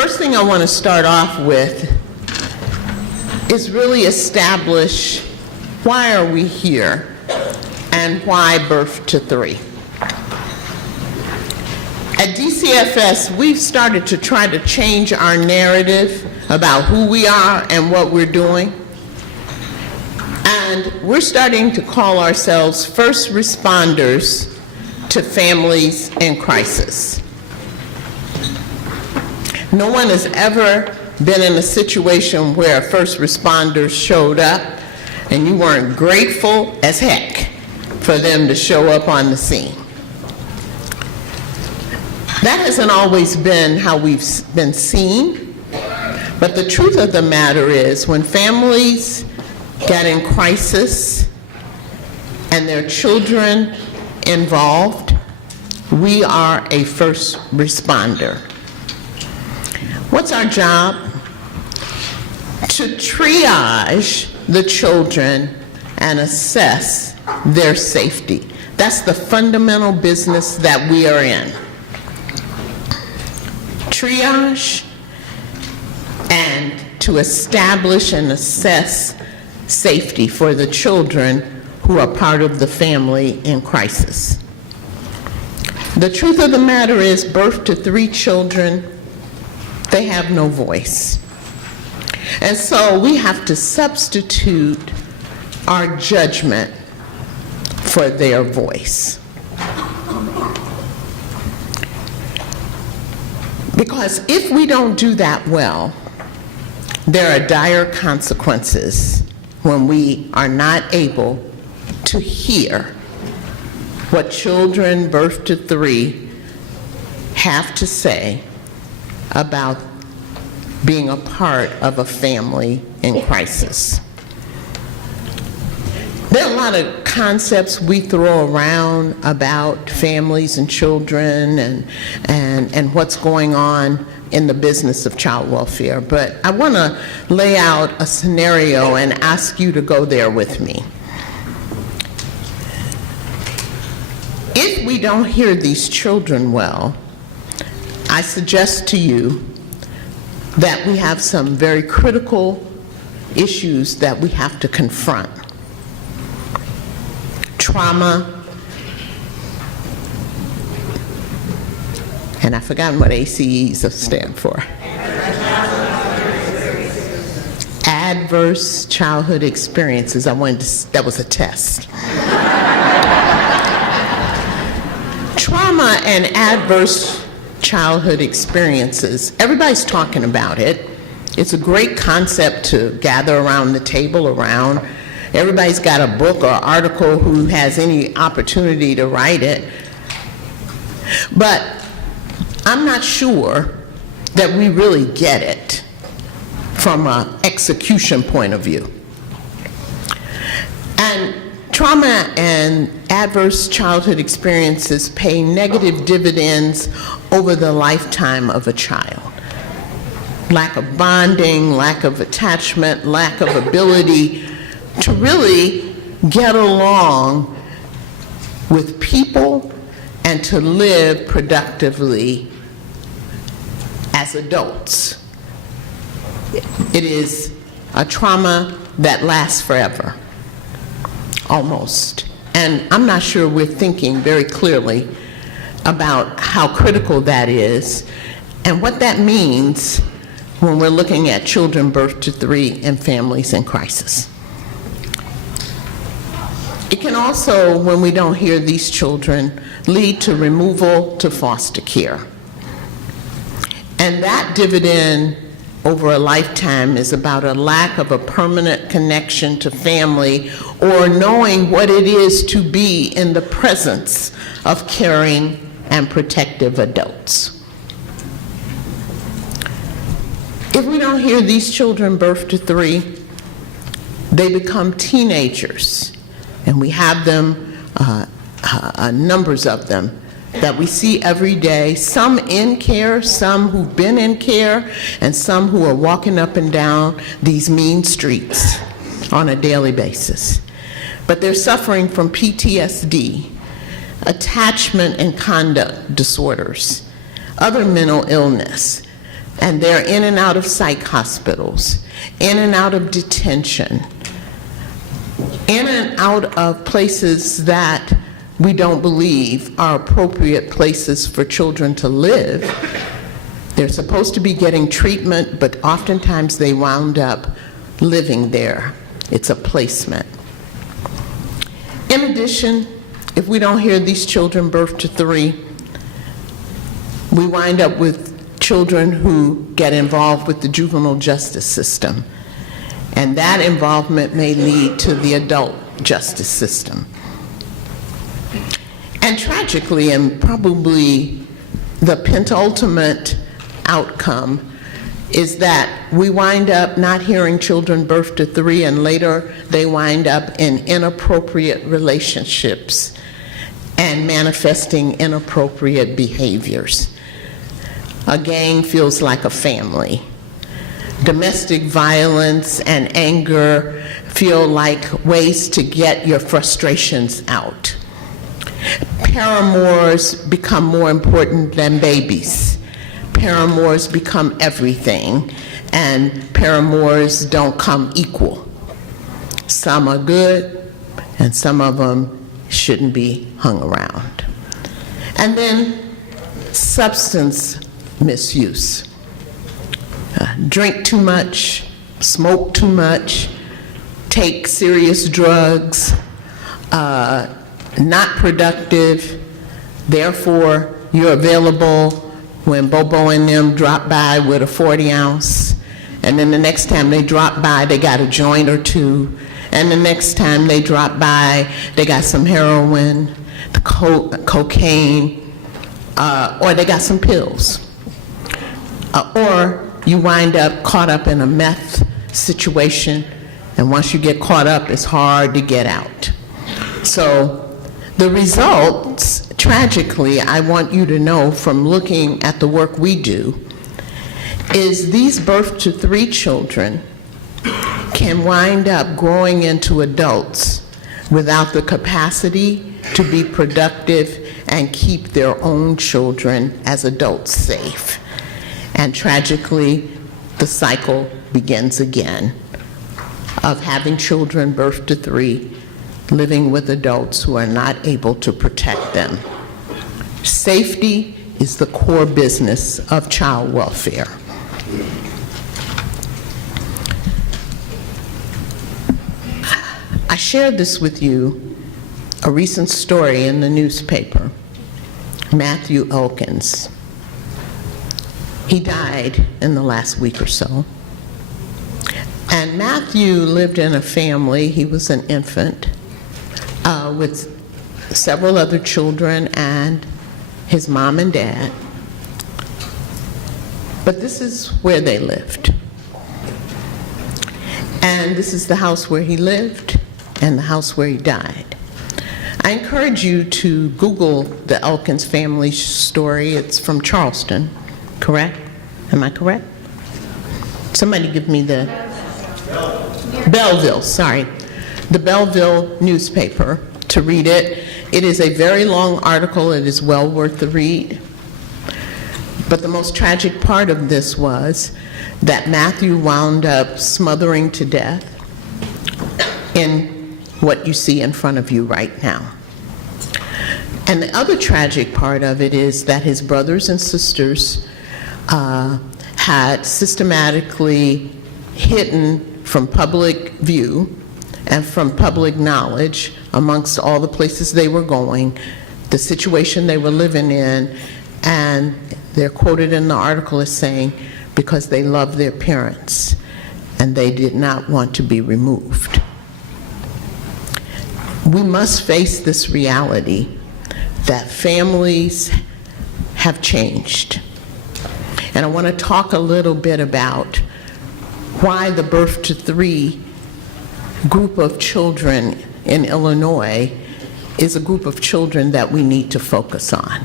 First thing I want to start off with is really establish why are we here and why birth to three. At DCFS, we've started to try to change our narrative about who we are and what we're doing. And we're starting to call ourselves first responders to families in crisis. No one has ever been in a situation where first responders showed up and you weren't grateful as heck for them to show up on the scene. That hasn't always been how we've been seen, but the truth of the matter is when families get in crisis and their children involved, we are a first responder. What's our job? To triage the children and assess their safety. That's the fundamental business that we are in. Triage and to establish and assess safety for the children who are part of the family in crisis. The truth of the matter is, birth to three children, they have no voice. And so we have to substitute our judgment for their voice. Because if we don't do that well, there are dire consequences when we are not able to hear what children birth to three have to say about being a part of a family in crisis. There are a lot of concepts we throw around about families and children and what's going on in the business of child welfare, but I want to lay out a scenario and ask you to go there with me. If we don't hear these children well, I suggest to you that we have some very critical issues that we have to confront. Trauma, and I've forgotten what ACEs stand for. Adverse childhood experiences. That was a test. Trauma and adverse childhood experiences. Everybody's talking about it. It's a great concept to gather around the table around. Everybody's got a book or article who has any opportunity to write it. But I'm not sure that we really get it from an execution point of view. And trauma and adverse childhood experiences pay negative dividends over the lifetime of a child. Lack of bonding, lack of attachment, lack of ability to really get along with people and to live productively as adults. It is a trauma that lasts forever, almost. And I'm not sure we're thinking very clearly about how critical that is and what that means when we're looking at children birth to three and families in crisis. It can also, when we don't hear these children, lead to removal to foster care. And that dividend over a lifetime is about a lack of a permanent connection to family or knowing what it is to be in the presence of caring and protective adults. If we don't hear these children birth to three, they become teenagers. And we have them, numbers of them, that we see every day, some in care, some who've been in care, and some who are walking up and down these mean streets on a daily basis. But they're suffering from PTSD, attachment and conduct disorders, other mental illness, and they're in and out of psych hospitals, in and out of detention, in and out of places that we don't believe are appropriate places for children to live. They're supposed to be getting treatment, but oftentimes they wound up living there. It's a placement. In addition, if we don't hear these children birth to 3, we wind up with children who get involved with the juvenile justice system. And that involvement may lead to the adult justice system. And tragically, and probably the penultimate outcome, is that we wind up not hearing children birth to 3, and later they wind up in inappropriate relationships and manifesting inappropriate behaviors. A gang feels like a family. Domestic violence and anger feel like ways to get your frustrations out. Paramours become more important than babies. Paramours become everything, and paramours don't come equal. Some are good, and some of them shouldn't be hung around. And then substance misuse. Drink too much, smoke too much, take serious drugs, not productive, therefore you're available when Bobo and them drop by with a 40 ounce, and then the next time they drop by, they got a joint or 2, and the next time they drop by, they got some heroin, cocaine, or they got some pills. Or you wind up caught up in a meth situation, and once you get caught up, it's hard to get out. So the results, tragically, I want you to know from looking at the work we do, is these birth to 3 children can wind up growing into adults without the capacity to be productive and keep their own children as adults safe. And tragically, the cycle begins again of having children birth to 3 living with adults who are not able to protect them. Safety is the core business of child welfare. I shared this with you, a recent story in the newspaper, Matthew Elkins. He died in the last week or so. And Matthew lived in a family, he was an infant, with several other children and his mom and dad. But this is where they lived. And this is the house where he lived and the house where he died. I encourage you to Google the Elkins family story. It's from Charleston, correct? Am I correct? Somebody give me the... Belleville, sorry. The Belleville newspaper, to read it. It is a very long article. It is well worth the read. But the most tragic part of this was that Matthew wound up smothering to death in what you see in front of you right now. And the other tragic part of it is that his brothers and sisters had systematically hidden from public view and from public knowledge, amongst all the places they were going, the situation they were living in, and they're quoted in the article as saying, because they loved their parents and they did not want to be removed. We must face this reality that families have changed. And I want to talk a little bit about why the birth to 3 group of children in Illinois is a group of children that we need to focus on.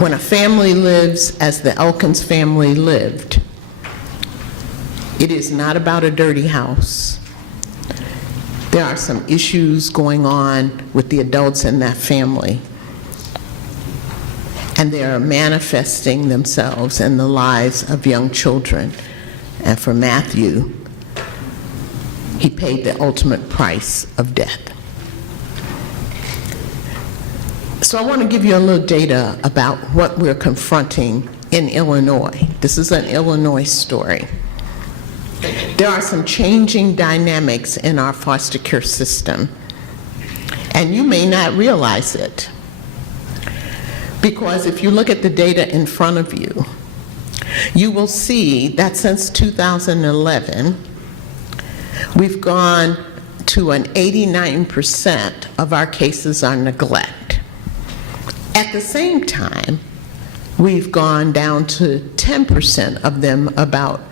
When a family lives as the Elkins family lived, it is not about a dirty house. There are some issues going on with the adults in that family. and they are manifesting themselves in the lives of young children. And for Matthew, he paid the ultimate price of death. So I want to give you a little data about what we're confronting in Illinois. This is an Illinois story. There are some changing dynamics in our foster care system, and you may not realize it. Because if you look at the data in front of you, you will see that since 2011, we've gone to an 89% of our cases are neglect. At the same time, we've gone down to 10% of them about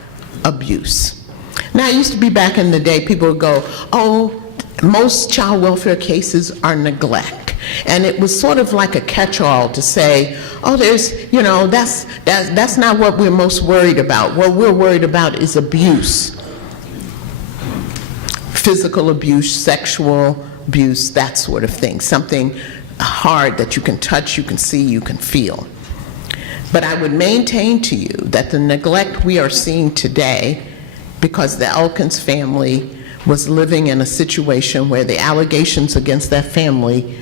abuse. Now, it used to be back in the day, people would go, oh, most child welfare cases are neglect. And it was sort of like a catch-all to say, oh, that's not what we're most worried about. What we're worried about is abuse. Physical abuse, sexual abuse, that sort of thing. Something hard that you can touch, you can see, you can feel. But I would maintain to you that the neglect we are seeing today, because the Elkins family was living in a situation where the allegations against that family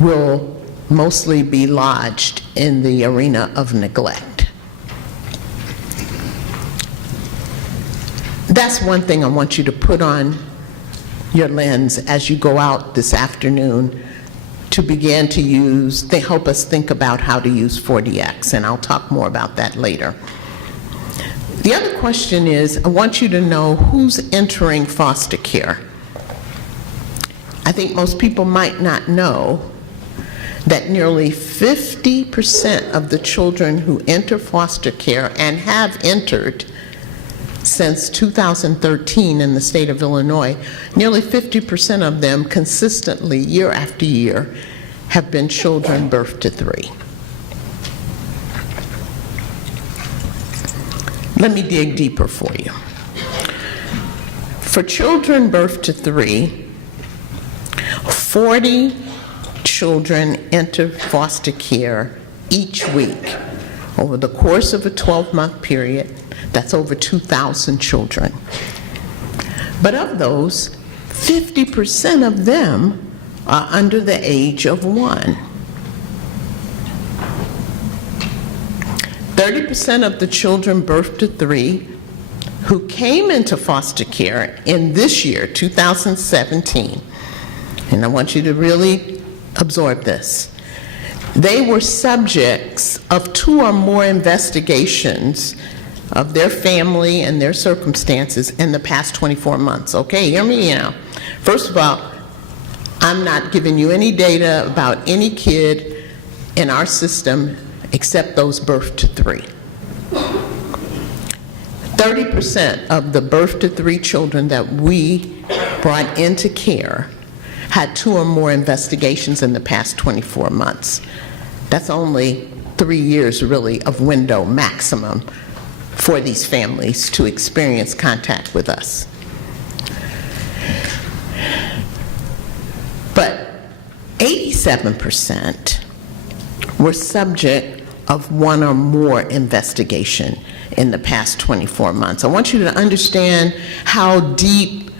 will mostly be lodged in the arena of neglect. That's one thing I want you to put on your lens as you go out this afternoon to begin to use, they help us think about how to use 4DX, and I'll talk more about that later. The other question is, I want you to know who's entering foster care. I think most people might not know that nearly 50% of the children who enter foster care and have entered since 2013 in the state of Illinois, nearly 50% of them consistently, year after year, have been children birth to 3. Let me dig deeper for you. For children birth to 3, 40 children enter foster care each week. Over the course of a 12-month period, that's over 2,000 children. But of those, 50% of them are under the age of 1. 30% of the children birth to 3 who came into foster care in this year, 2017, and I want you to really absorb this, they were subjects of 2 or more investigations of their family and their circumstances in the past 24 months. Okay, hear me now. First of all, I'm not giving you any data about any kid in our system except those birth to 3. 30% of the birth to 3 children that we brought into care had 2 or more investigations in the past 24 months. That's only 3 years really of window maximum for these families to experience contact with us. But 87% were subject of 1 or more investigation in the past 24 months. I want you to understand how deep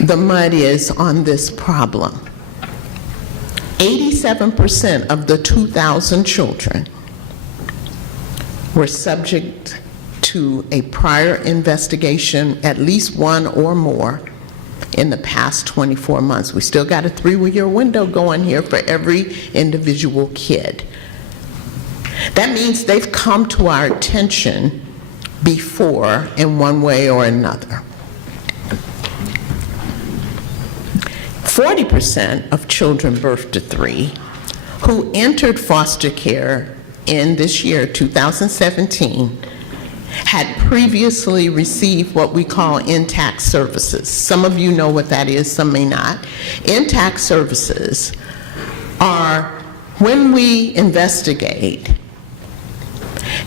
the mud is on this problem. 87% of the 2,000 children were subject to a prior investigation, at least 1 or more, in the past 24 months. We still got a 3-year window going here for every individual kid. That means they've come to our attention before in one way or another. 40% of children birth to 3 who entered foster care in this year, 2017, had previously received what we call intact services. Some of you know what that is, some may not. Intact services are when we investigate,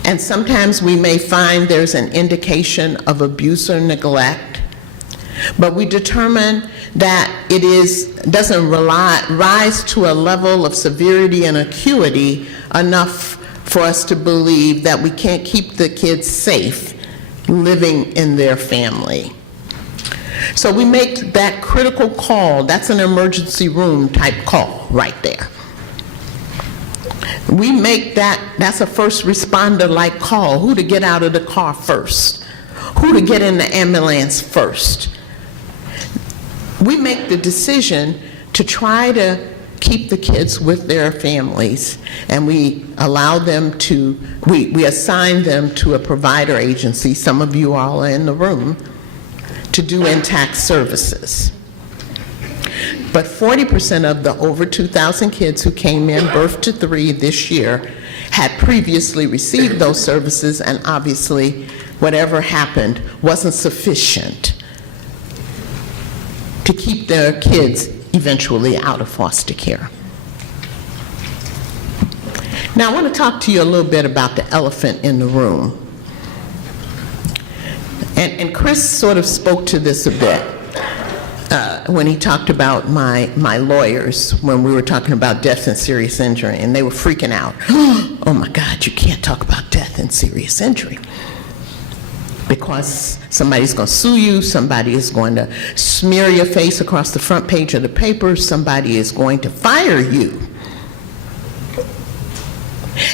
and sometimes we may find there's an indication of abuse or neglect, But we determine that it doesn't rise to a level of severity and acuity enough for us to believe that we can't keep the kids safe living in their family. So we make that critical call. That's an emergency room type call right there. We make that's a first responder like call. Who to get out of the car first? Who to get in the ambulance first? We make the decision to try to keep the kids with their families, and we allow them to, we assign them to a provider agency, some of you all are in the room, to do intact services. But 40% of the over 2,000 kids who came in birth to 3 this year had previously received those services, and obviously whatever happened wasn't sufficient to keep their kids eventually out of foster care. Now I want to talk to you a little bit about the elephant in the room. And Chris sort of spoke to this a bit when he talked about my lawyers when we were talking about death and serious injury, and they were freaking out. Oh my God, you can't talk about death and serious injury, because somebody's going to sue you, somebody is going to smear your face across the front page of the paper, somebody is going to fire you.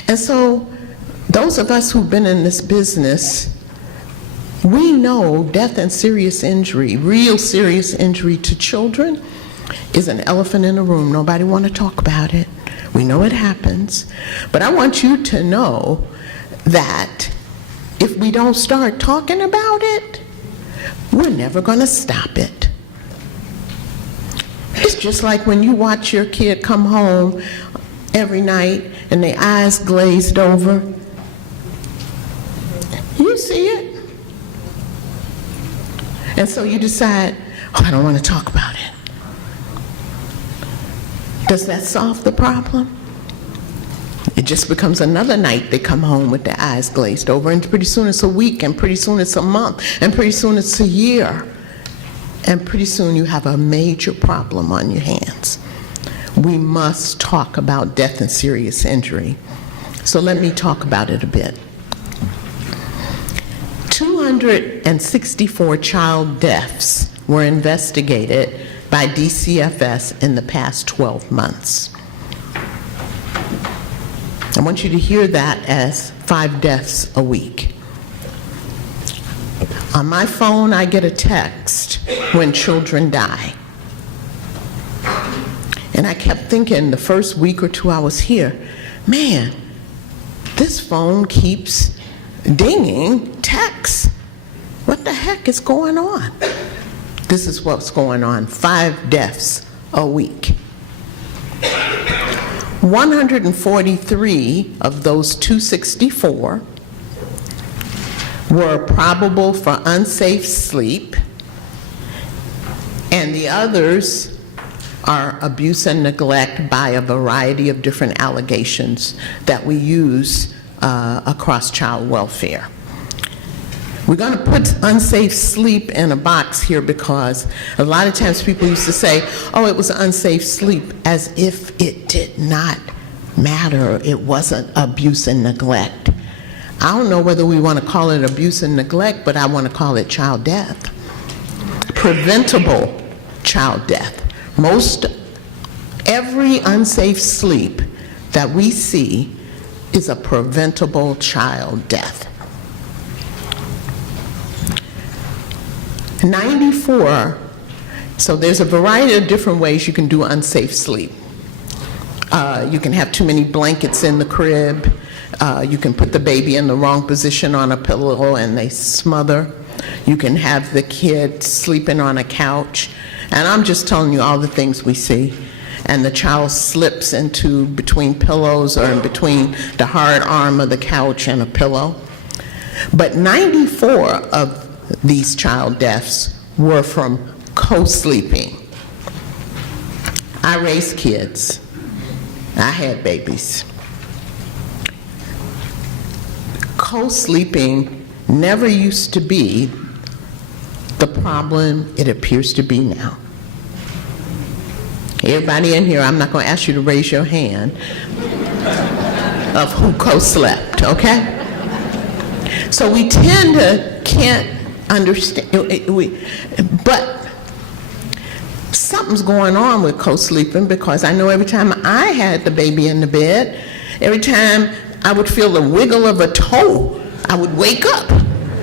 And so those of us who've been in this business, we know death and serious injury, real serious injury to children, is an elephant in the room. Nobody want to talk about it. We know it happens. But I want you to know that if we don't start talking about it, we're never going to stop it. It's just like when you watch your kid come home every night and their eyes glazed over. You see it. And so you decide, oh, I don't want to talk about it. Does that solve the problem? It just becomes another night they come home with their eyes glazed over, and pretty soon it's a week, and pretty soon it's a month, and pretty soon it's a year. And pretty soon you have a major problem on your hands. We must talk about death and serious injury. So let me talk about it a bit. 264 child deaths were investigated by DCFS in the past 12 months. I want you to hear that as 5 deaths a week. On my phone, I get a text when children die. And I kept thinking the first week or 2 I was here, man, this phone keeps dinging texts. What the heck is going on? This is what's going on, 5 deaths a week. 143 of those 264 were probable for unsafe sleep, and the others are abuse and neglect by a variety of different allegations that we use across child welfare. We're going to put unsafe sleep in a box here because a lot of times people used to say, oh, it was unsafe sleep, as if it did not matter. It wasn't abuse and neglect. I don't know whether we want to call it abuse and neglect, but I want to call it child death. Preventable child death. Every unsafe sleep that we see is a preventable child death. 94, so there's a variety of different ways you can do unsafe sleep. You can have too many blankets in the crib. You can put the baby in the wrong position on a pillow and they smother. You can have the kid sleeping on a couch. And I'm just telling you all the things we see. And the child slips into between pillows or in between the hard arm of the couch and a pillow. But 94 of these child deaths were from co-sleeping. I raised kids. I had babies. Co-sleeping never used to be the problem it appears to be now. Everybody in here, I'm not going to ask you to raise your hand of who co-slept, okay? So we tend to can't understand, but something's going on with co-sleeping, because I know every time I had the baby in the bed, every time I would feel the wiggle of a toe, I would wake up.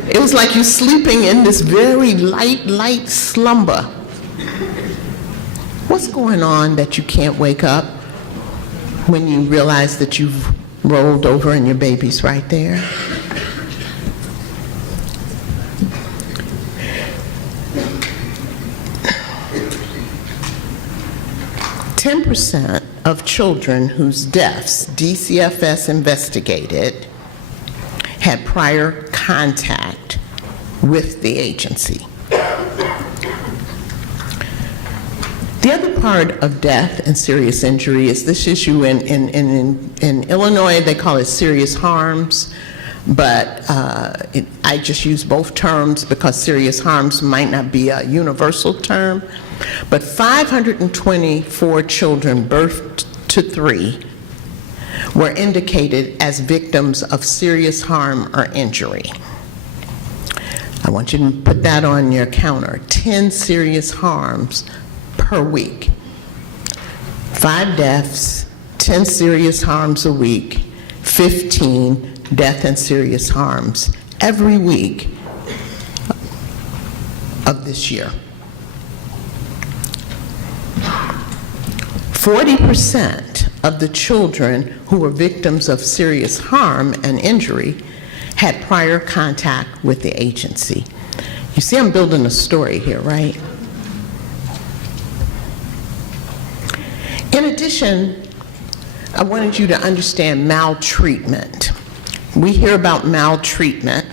It was like you're sleeping in this very light slumber. What's going on that you can't wake up when you realize that you've rolled over and your baby's right there? %10 of children whose deaths DCFS investigated had prior contact with the agency. The other part of death and serious injury is this issue in Illinois, they call it serious harms, but I just use both terms because serious harms might not be a universal term. But 524 children birthed to 3 were indicated as victims of serious harm or injury. I want you to put that on your counter. 10 serious harms per week. 5 deaths, 10 serious harms a week, 15 death and serious harms every week of this year. 40% of the children who were victims of serious harm and injury had prior contact with the agency. You see, I'm building a story here, right? In addition, I wanted you to understand maltreatment. We hear about maltreatment,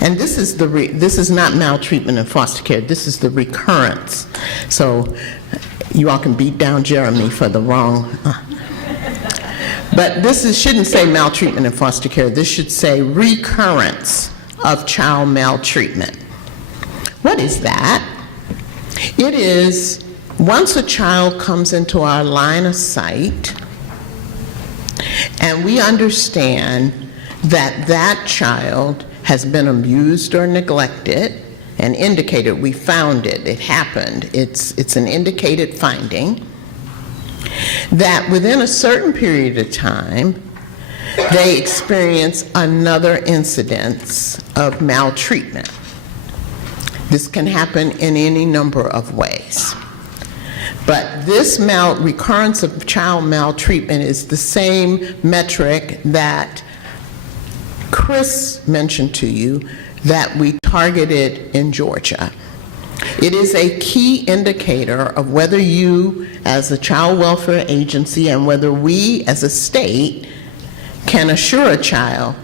and this is not maltreatment in foster care. This is the recurrence. So you all can beat down Jeremy for the wrong. But shouldn't say maltreatment in foster care. This should say recurrence of child maltreatment. What is that? It is once a child comes into our line of sight and we understand that that child has been abused or neglected and indicated, we found it, it happened, it's an indicated finding, that within a certain period of time, they experience another incidence of maltreatment. This can happen in any number of ways. But this recurrence of child maltreatment is the same metric that Chris mentioned to you that we targeted in Georgia. It is a key indicator of whether you, as a child welfare agency, and whether we, as a state, can assure a child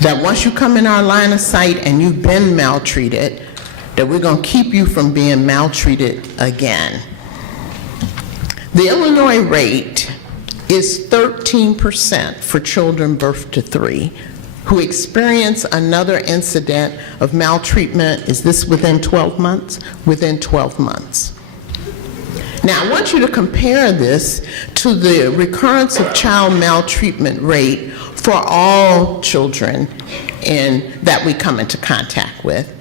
that once you come in our line of sight and you've been maltreated, that we're going to keep you from being maltreated again. The Illinois rate is 13% for children birthed to 3 who experience another incident of maltreatment. Is this within 12 months? Within 12 months. Now, I want you to compare this to the recurrence of child maltreatment rate for all children that we come into contact with.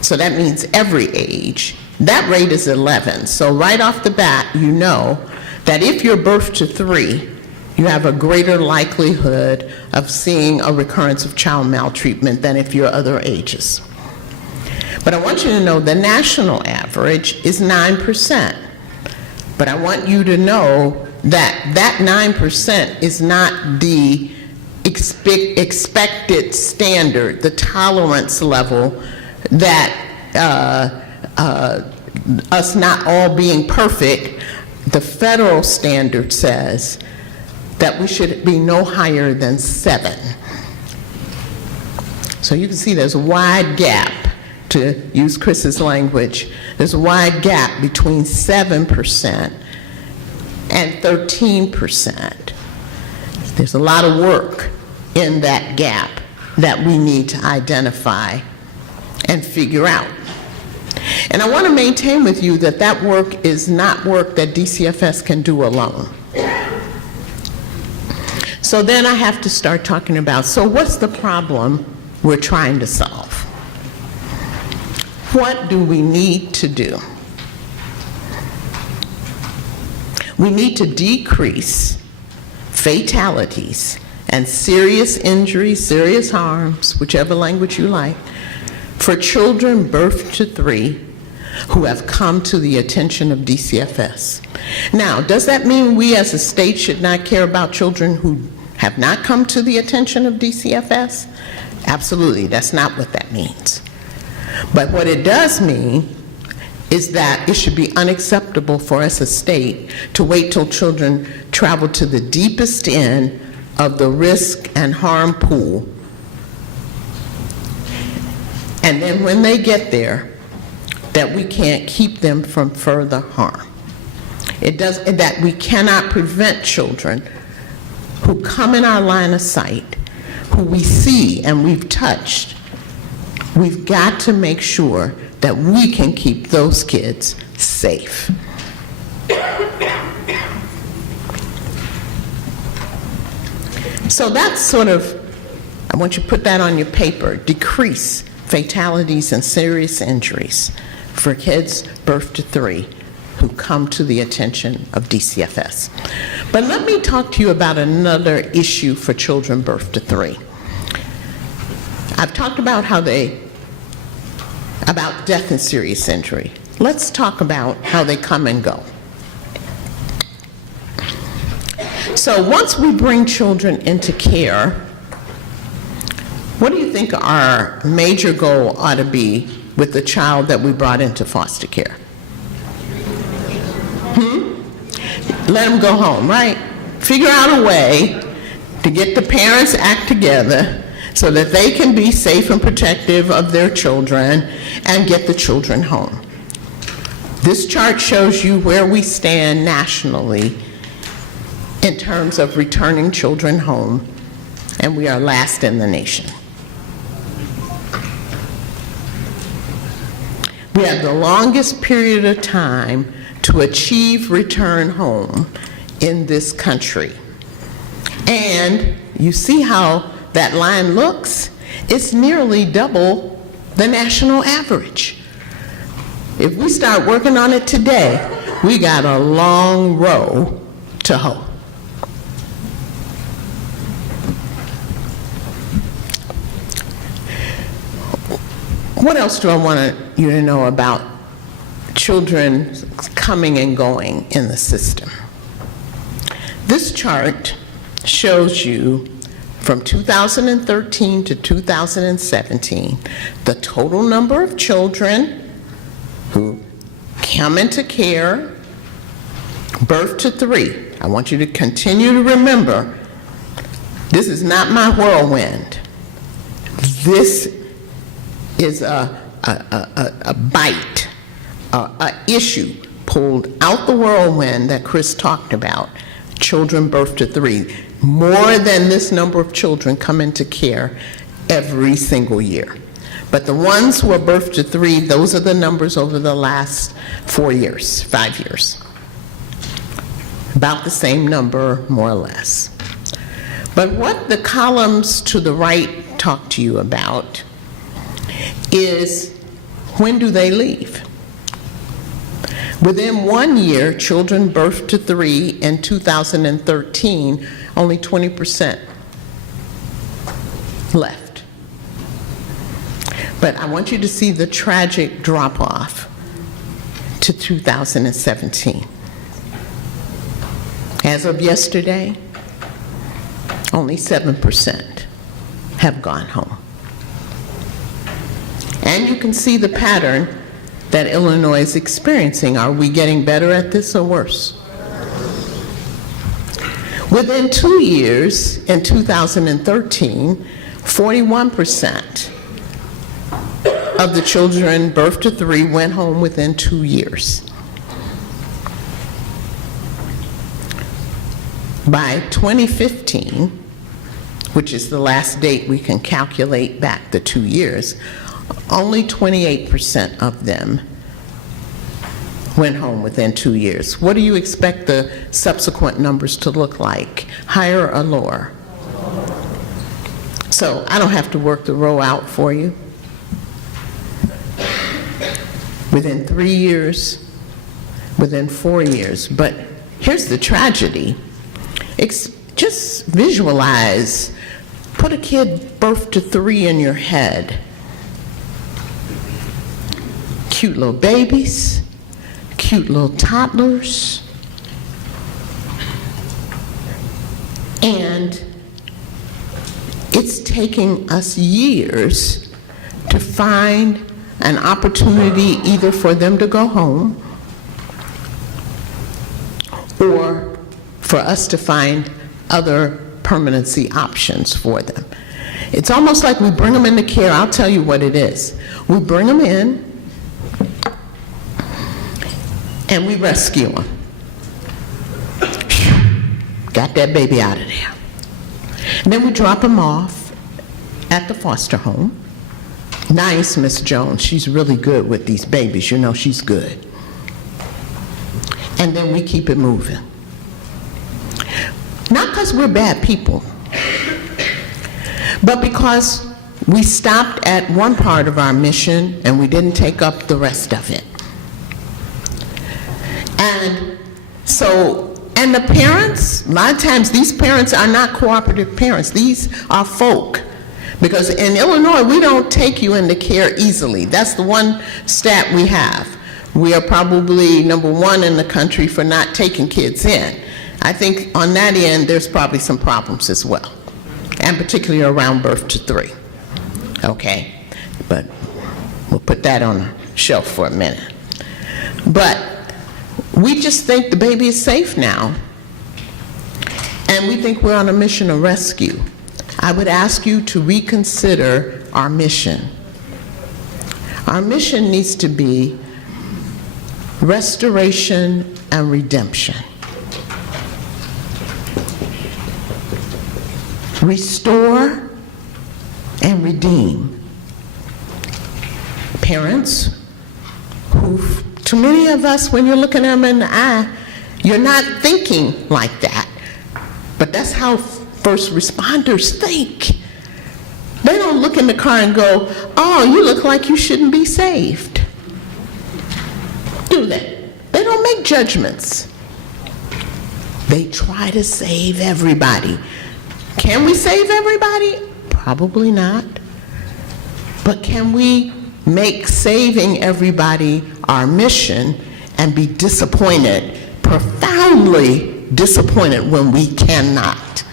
So that means every age. That rate is 11. So right off the bat, you know that if you're birthed to 3, you have a greater likelihood of seeing a recurrence of child maltreatment than if you're other ages. But I want you to know the national average is 9%. But I want you to know that that 9% is not the expected standard, the tolerance level that us not all being perfect, the federal standard says that we should be no higher than 7. So you can see there's a wide gap, to use Chris's language, there's a wide gap between 7% and 13%. There's a lot of work in that gap that we need to identify and figure out. And I want to maintain with you that that work is not work that DCFS can do alone. So then I have to start talking about, so what's the problem we're trying to solve? What do we need to do? We need to decrease fatalities and serious injuries, serious harms, whichever language you like, for children birth to 3 who have come to the attention of DCFS. Now, does that mean we as a state should not care about children who have not come to the attention of DCFS? Absolutely, that's not what that means. But what it does mean is that it should be unacceptable for us as a state to wait till children travel to the deepest end of the risk and harm pool. And then when they get there, that we can't keep them from further harm. That we cannot prevent children who come in our line of sight, who we see and we've touched. We've got to make sure that we can keep those kids safe. So that's sort of, I want you to put that on your paper, decrease fatalities and serious injuries for kids birth to 3 who come to the attention of DCFS. But let me talk to you about another issue for children birth to 3. I've talked about about death and serious injury. Let's talk about how they come and go. So once we bring children into care, what do you think our major goal ought to be with the child that we brought into foster care? Let them go home, right? Figure out a way to get the parents act together so that they can be safe and protective of their children and get the children home. This chart shows you where we stand nationally in terms of returning children home, and we are last in the nation. We have the longest period of time to achieve return home in this country. And you see how that line looks? It's nearly double the national average. If we start working on it today, we got a long row to hoe. What else do I want you to know about children coming and going in the system? This chart shows you from 2013 to 2017 the total number of children who come into care, birth to 3. I want you to continue to remember, this is not my whirlwind. This is a bite, an issue pulled out the whirlwind that Chris talked about. Children birth to 3. More than this number of children come into care every single year. But the ones who are birth to 3, those are the numbers over the last 4 years, 5 years. About the same number, more or less. But what the columns to the right talk to you about is, when do they leave? Within 1 year, children birth to 3 in 2013, only 20% left. But I want you to see the tragic drop-off to 2017. As of yesterday, only 7% have gone home. And you can see the pattern that Illinois is experiencing. Are we getting better at this or worse? Within 2 years, in 2013, 41% of the children birth to 3 went home within 2 years. By 2015, which is the last date we can calculate back the 2 years, only 28% of them went home within 2 years. What do you expect the subsequent numbers to look like? Higher or lower? So I don't have to work the row out for you. Within 3 years, within 4 years. But here's the tragedy. Just visualize, put a kid birth to 3 in your head. Cute little babies, cute little toddlers, and it's taking us years to find an opportunity either for them to go home or for us to find other permanency options for them. It's almost like we bring them into care. I'll tell you what it is. We bring them in and we rescue them. Got that baby out of there. And then we drop them off at the foster home. Nice Miss Jones, she's really good with these babies, you know, she's good. And then we keep it moving. Not because we're bad people, but because we stopped at one part of our mission and we didn't take up the rest of it. And so, and the parents, a lot of times these parents are not cooperative parents. These are folk. Because in Illinois, we don't take you into care easily. That's the one stat we have. We are probably #1 in the country for not taking kids in. I think on that end, there's probably some problems as well, and particularly around birth to 3. Okay, but we'll put that on the shelf for a minute. But we just think the baby is safe now, and we think we're on a mission of rescue. I would ask you to reconsider our mission. Our mission needs to be restoration and redemption. Restore and redeem. Parents who, to many of us, when you're looking them in the eye, you're not thinking like that. But that's how first responders think. They don't look in the car and go, "Oh, you look like you shouldn't be saved." Do they? They don't make judgments. They try to save everybody. Can we save everybody? Probably not. But can we make saving everybody our mission and be disappointed, profoundly disappointed when we cannot?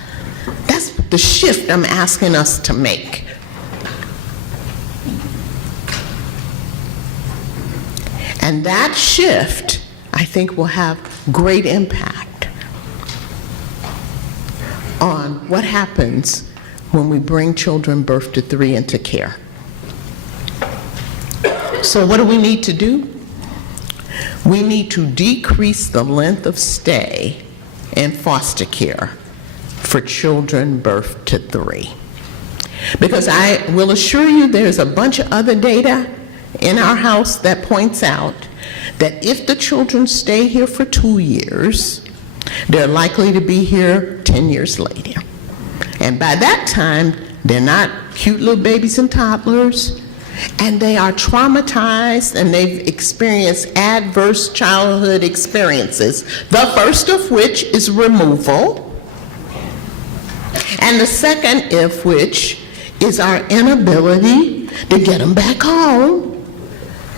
That's the shift I'm asking us to make. And that shift, I think, will have great impact on what happens when we bring children birth to 3 into care. So what do we need to do? We need to decrease the length of stay in foster care for children birth to 3. Because I will assure you there's a bunch of other data in our house that points out that if the children stay here for 2 years, they're likely to be here 10 years later. And by that time, they're not cute little babies and toddlers, and they are traumatized and they've experienced adverse childhood experiences, the first of which is removal, and the second of which is our inability to get them back home.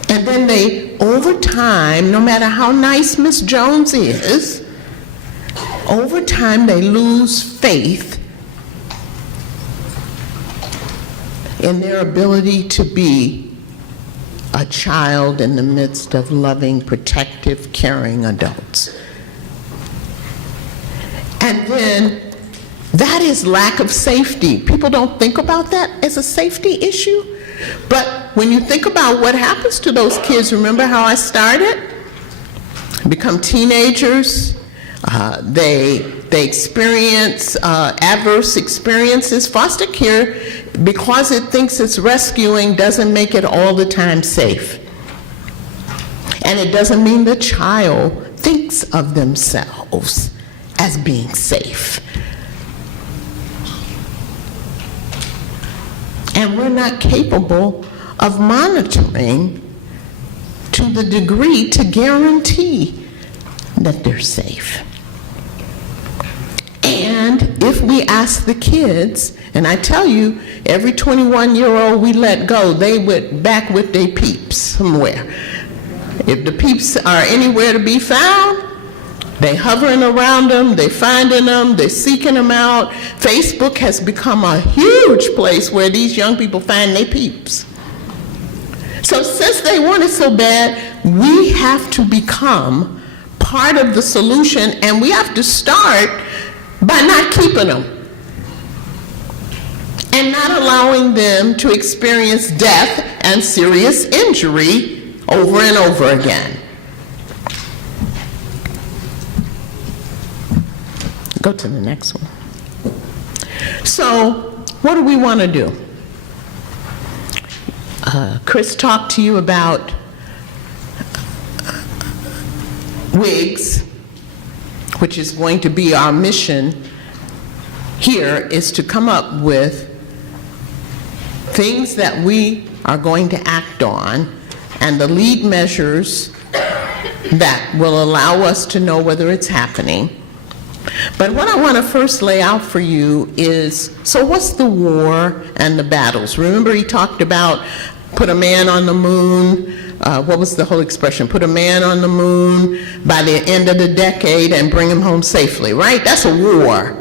And then they, over time, no matter how nice Miss Jones is, over time they lose faith in their ability to be a child in the midst of loving, protective, caring adults. And then that is lack of safety. People don't think about that as a safety issue. But when you think about what happens to those kids, remember how I started? Become teenagers, they they experience adverse experiences. Foster care, because it thinks it's rescuing, doesn't make it all the time safe. And it doesn't mean the child thinks of themselves as being safe. And we're not capable of monitoring to the degree to guarantee that they're safe. And if we ask the kids, and I tell you, every 21-year-old we let go, they went back with their peeps somewhere. If the peeps are anywhere to be found, they hovering around them, they finding them, they're seeking them out. Facebook has become a huge place where these young people find their peeps. So since they want it so bad, we have to become part of the solution, and we have to start by not keeping them and not allowing them to experience death and serious injury over and over again. Go to the next one. So, what do we want to do? Chris talked to you about WIGS, which is going to be our mission here, is to come up with things that we are going to act on and the lead measures that will allow us to know whether it's happening. But what I want to first lay out for you is, so what's the war and the battles? Remember he talked about put a man on the moon, what was the whole expression? Put a man on the moon by the end of the decade and bring him home safely, right? That's a war.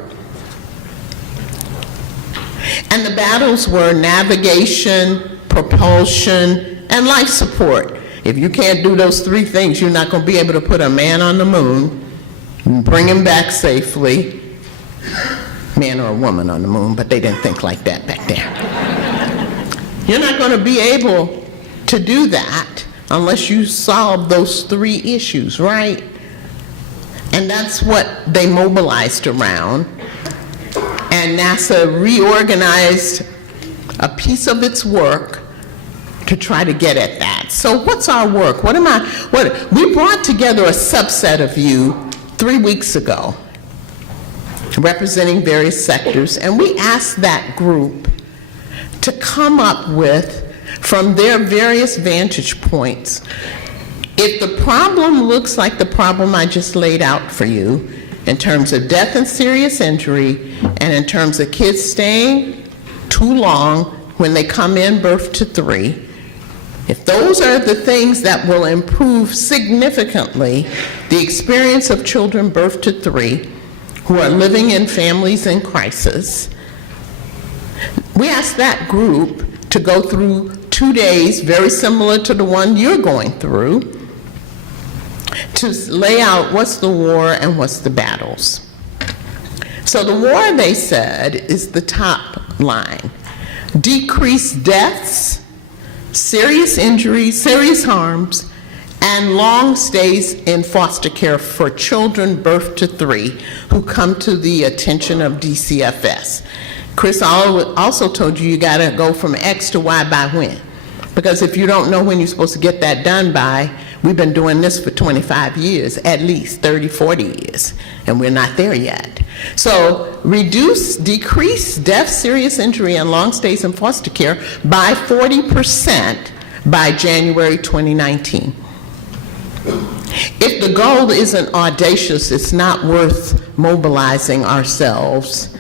And the battles were navigation, propulsion, and life support. If you can't do those three things, you're not going to be able to put a man on the moon, bring him back safely, man or a woman on the moon, but they didn't think like that back then. You're not going to be able to do that unless you solve those three issues, right? And that's what they mobilized around. And NASA reorganized a piece of its work to try to get at that. So what's our work? We brought together a subset of you 3 weeks ago, representing various sectors, and we asked that group to come up with, from their various vantage points, if the problem looks like the problem I just laid out for you, in terms of death and serious injury, and in terms of kids staying too long when they come in birth to 3, if those are the things that will improve significantly the experience of children birth to 3 who are living in families in crisis, we asked that group to go through 2 days, very similar to the one you're going through, to lay out what's the war and what's the battles. So the war, they said, is the top line. Decrease deaths, serious injuries, serious harms, and long stays in foster care for children birth to 3 who come to the attention of DCFS. Chris also told you got to go from X to Y by when. Because if you don't know when you're supposed to get that done by, we've been doing this for 25 years, at least 30, 40 years, and we're not there yet. So decrease death, serious injury, and long stays in foster care by 40% by January 2019. If the goal isn't audacious, it's not worth mobilizing ourselves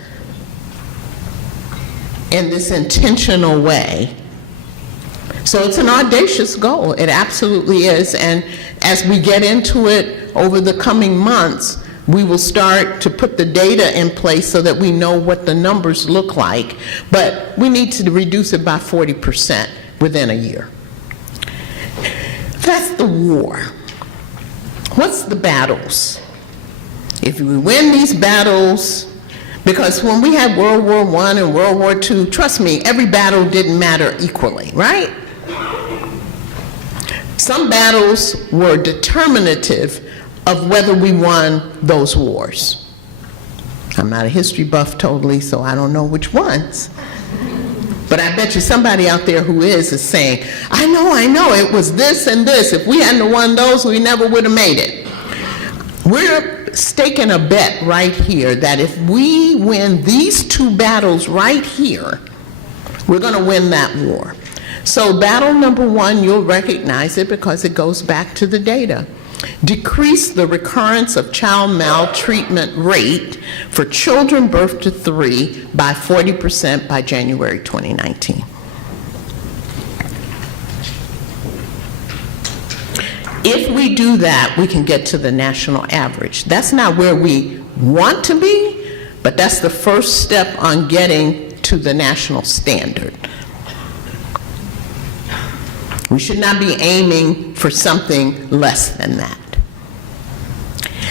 in this intentional way. So it's an audacious goal. It absolutely is. And as we get into it over the coming months, we will start to put the data in place so that we know what the numbers look like. But we need to reduce it by 40% within a year. That's the war. What's the battles? If we win these battles, because when we had World War I and World War II, trust me, every battle didn't matter equally, right? Some battles were determinative of whether we won those wars. I'm not a history buff totally, so I don't know which ones. But I bet you somebody out there who is saying, I know, it was this and this. If we hadn't won those, we never would have made it. We're staking a bet right here that if we win these two battles right here, we're going to win that war. So battle number one, you'll recognize it because it goes back to the data. Decrease the recurrence of child maltreatment rate for children birth to 3 by 40% by January 2019. If we do that, we can get to the national average. That's not where we want to be, but that's the first step on getting to the national standard. We should not be aiming for something less than that.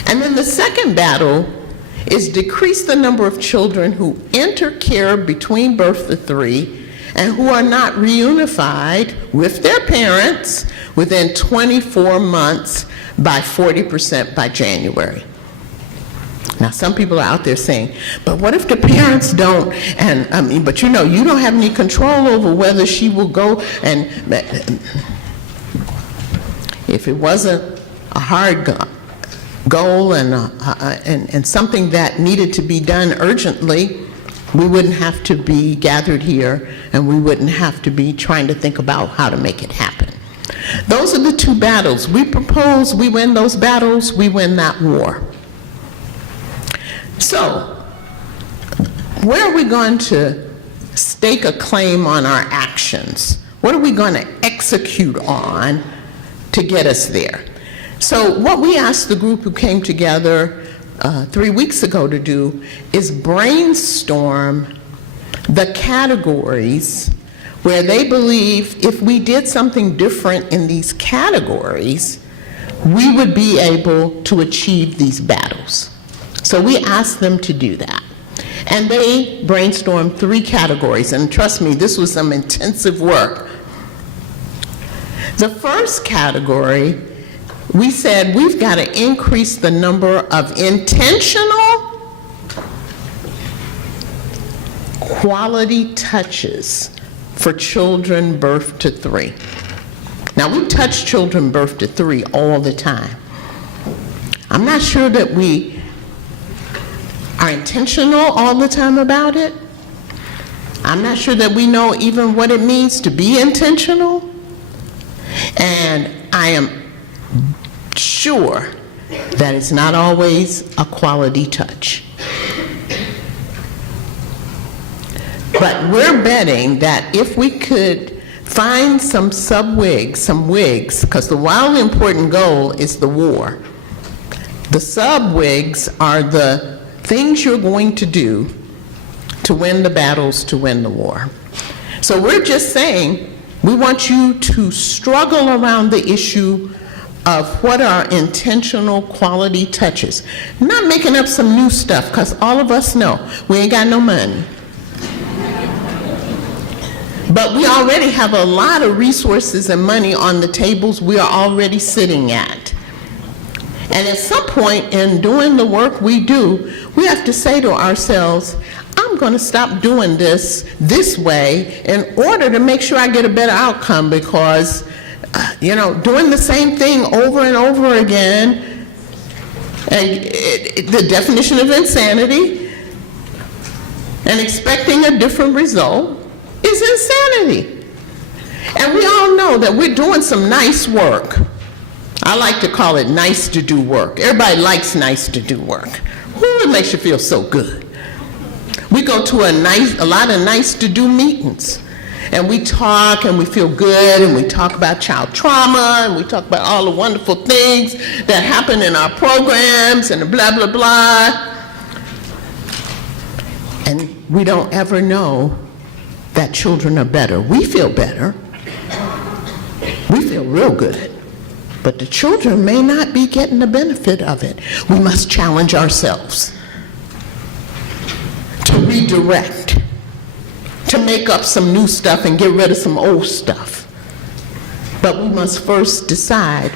And then the second battle is decrease the number of children who enter care between birth to 3 and who are not reunified with their parents within 24 months by 40% by January. Now, some people are out there saying, but what if the parents don't, but you don't have any control over whether she will go, and if it wasn't a hard goal and something that needed to be done urgently, we wouldn't have to be gathered here and we wouldn't have to be trying to think about how to make it happen. Those are the two battles. We propose we win those battles, we win that war. So, where are we going to stake a claim on our actions? What are we going to execute on to get us there? So what we asked the group who came together 3 weeks ago to do is brainstorm the categories where they believe if we did something different in these categories, we would be able to achieve these battles. So we asked them to do that. And they brainstormed 3 categories, and trust me, this was some intensive work. The first category, we said we've got to increase the number of intentional quality touches for children birth to 3. Now, we touch children birth to 3 all the time. I'm not sure that we are intentional all the time about it. I'm not sure that we know even what it means to be intentional. And I am sure that it's not always a quality touch. But we're betting that if we could find some wigs, because the wildly important goal is the war. The sub-wigs are the things you're going to do to win the battles, to win the war. So we're just saying, we want you to struggle around the issue of what are intentional quality touches. Not making up some new stuff, because all of us know we ain't got no money. But we already have a lot of resources and money on the tables we are already sitting at. And at some point in doing the work we do, we have to say to ourselves, I'm going to stop doing this way in order to make sure I get a better outcome, because doing the same thing over and over again, the definition of insanity, and expecting a different result is insanity. And we all know that we're doing some nice work. I like to call it nice to do work. Everybody likes nice to do work. Ooh, it makes you feel so good. We go to a lot of nice to do meetings, and we talk and we feel good, and we talk about child trauma, and we talk about all the wonderful things that happen in our programs and blah, blah, blah. And we don't ever know that children are better. We feel better. We feel real good. But the children may not be getting the benefit of it. We must challenge ourselves to redirect, to make up some new stuff and get rid of some old stuff. But we must first decide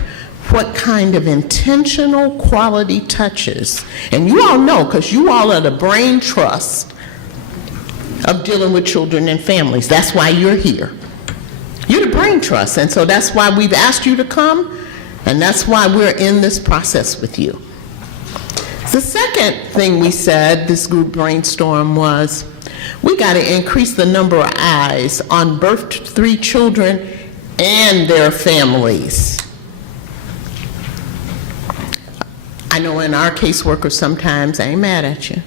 what kind of intentional quality touches, and you all know because you all are the brain trust of dealing with children and families. That's why you're here. You're the brain trust, and so that's why we've asked you to come, and that's why we're in this process with you. The second thing we said, this group brainstorm, was we got to increase the number of eyes on birth to 3 children and their families. I know in our caseworkers sometimes, I ain't mad at you,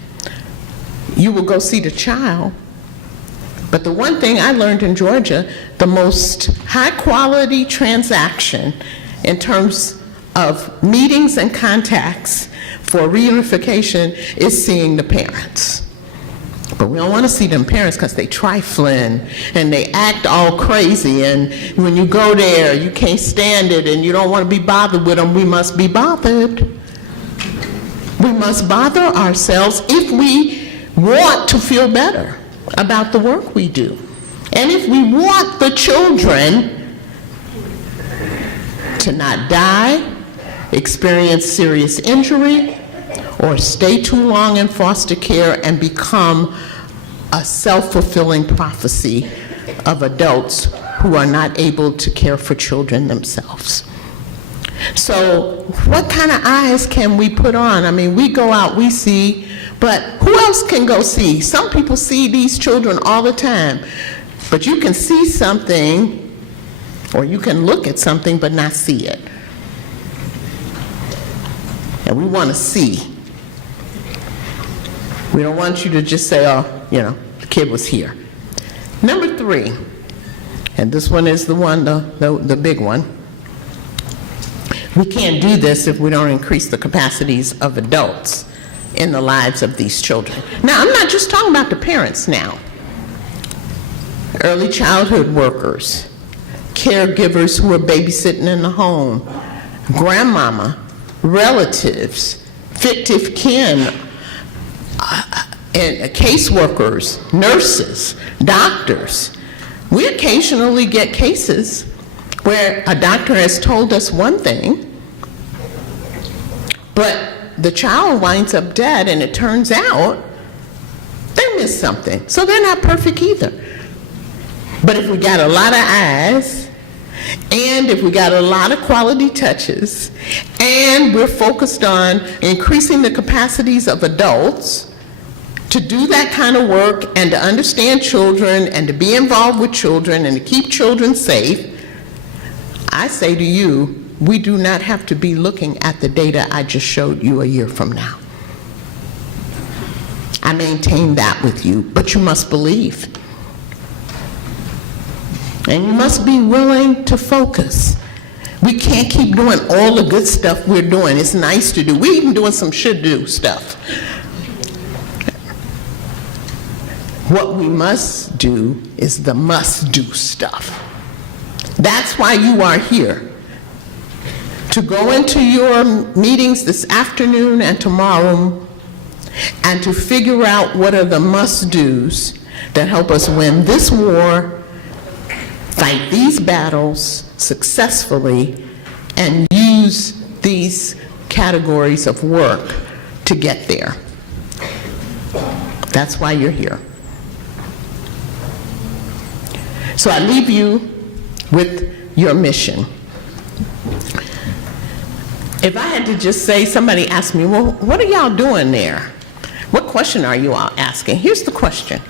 you will go see the child, but the one thing I learned in Georgia, the most high-quality transaction in terms of meetings and contacts for reunification is seeing the parents. But we don't want to see them parents because they trifling and they act all crazy, and when you go there, you can't stand it and you don't want to be bothered with them. We must be bothered. We must bother ourselves if we want to feel better about the work we do. And if we want the children to not die, experience serious injury, or stay too long in foster care and become a self-fulfilling prophecy of adults who are not able to care for children themselves. So what kind of eyes can we put on? I mean, we go out, we see, but who else can go see? Some people see these children all the time, but you can see something, or you can look at something but not see it. And we want to see. We don't want you to just say, oh, you know, the kid was here. Number 3, and this one is the one, the big one. We can't do this if we don't increase the capacities of adults in the lives of these children. Now, I'm not just talking about the parents now. Early childhood workers, caregivers who are babysitting in the home, grandmama, relatives, fictive kin, and caseworkers, nurses, doctors. We occasionally get cases where a doctor has told us one thing, but the child winds up dead, and it turns out they missed something. So they're not perfect either. But if we got a lot of eyes, and if we got a lot of quality touches, and we're focused on increasing the capacities of adults to do that kind of work and to understand children and to be involved with children and to keep children safe, I say to you, we do not have to be looking at the data I just showed you a year from now. I maintain that with you, but you must believe. And you must be willing to focus. We can't keep doing all the good stuff we're doing. It's nice to do. We're even doing some should-do stuff. What we must do is the must-do stuff. That's why you are here. To go into your meetings this afternoon and tomorrow and to figure out what are the must-dos that help us win this war, fight these battles successfully, and use these categories of work to get there. That's why you're here. So I leave you with your mission. If I had to just say, somebody asked me, well, what are y'all doing there? What question are you all asking? Here's the question.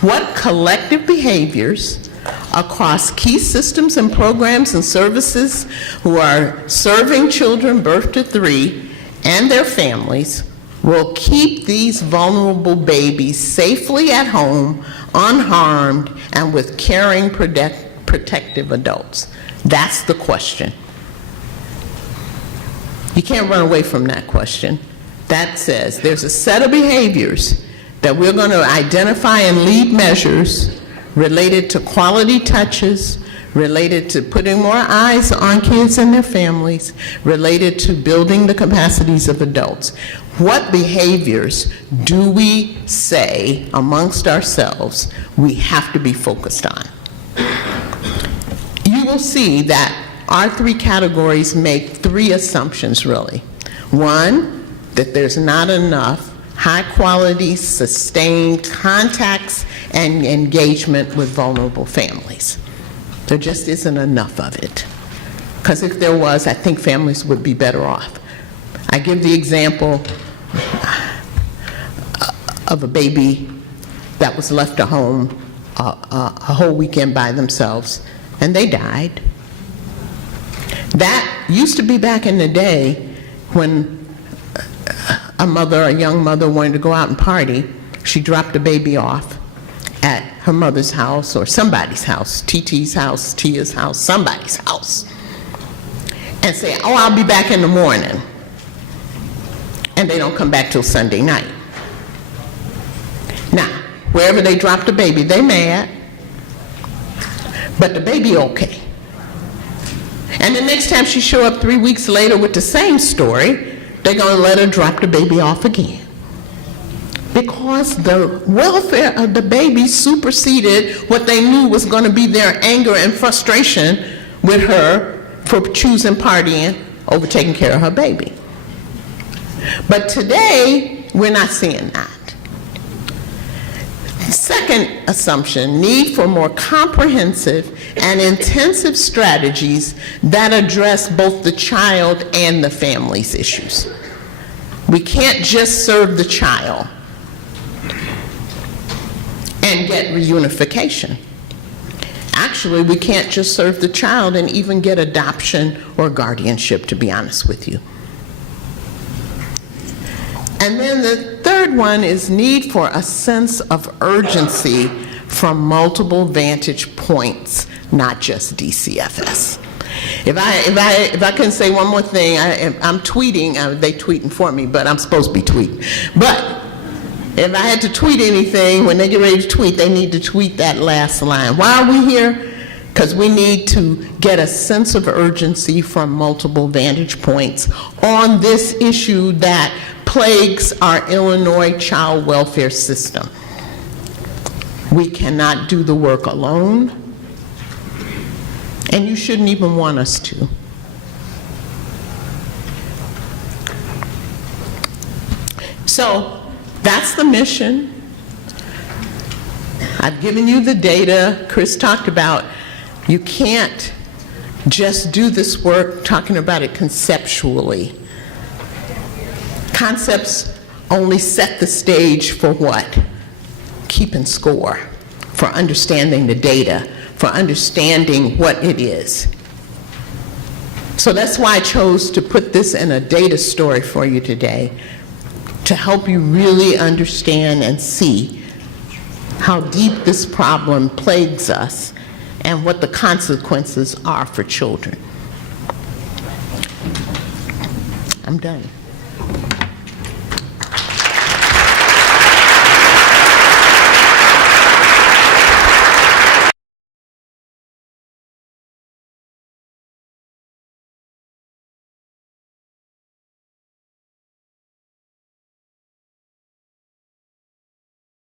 What collective behaviors across key systems and programs and services who are serving children birth to 3 and their families will keep these vulnerable babies safely at home, unharmed, and with caring, protective adults? That's the question. You can't run away from that question. That says there's a set of behaviors that we're going to identify and lead measures related to quality touches, related to putting more eyes on kids and their families, related to building the capacities of adults. What behaviors do we say amongst ourselves we have to be focused on? You will see that Our three categories make three assumptions, really. One, that there's not enough high-quality, sustained contacts and engagement with vulnerable families. There just isn't enough of it. Because if there was, I think families would be better off. I give the example of a baby that was left at home a whole weekend by themselves, and they died. That used to be back in the day when a young mother wanted to go out and party. She dropped the baby off at her mother's house or somebody's house, TT's house, Tia's house, somebody's house, and say, oh, I'll be back in the morning. And they don't come back till Sunday night. Now, wherever they drop the baby, they mad, but the baby okay. And the next time she show up 3 weeks later with the same story, they're going to let her drop the baby off again. Because the welfare of the baby superseded what they knew was going to be their anger and frustration with her for choosing partying over taking care of her baby. But today, we're not seeing that. Second assumption, need for more comprehensive and intensive strategies that address both the child and the family's issues. We can't just serve the child and get reunification. Actually, we can't just serve the child and even get adoption or guardianship, to be honest with you. And then the third one is need for a sense of urgency from multiple vantage points, not just DCFS. If I can say one more thing, I'm tweeting, they tweeting for me, but I'm supposed to be tweeting. But if I had to tweet anything, when they get ready to tweet, they need to tweet that last line. Why are we here? Because we need to get a sense of urgency from multiple vantage points on this issue that plagues our Illinois child welfare system. We cannot do the work alone, and you shouldn't even want us to. So that's the mission. I've given you the data. Chris talked about you can't just do this work talking about it conceptually. Concepts only set the stage for what? Keeping score, for understanding the data, for understanding what it is. So that's why I chose to put this in a data story for you today, to help you really understand and see how deep this problem plagues us and what the consequences are for children. I'm done.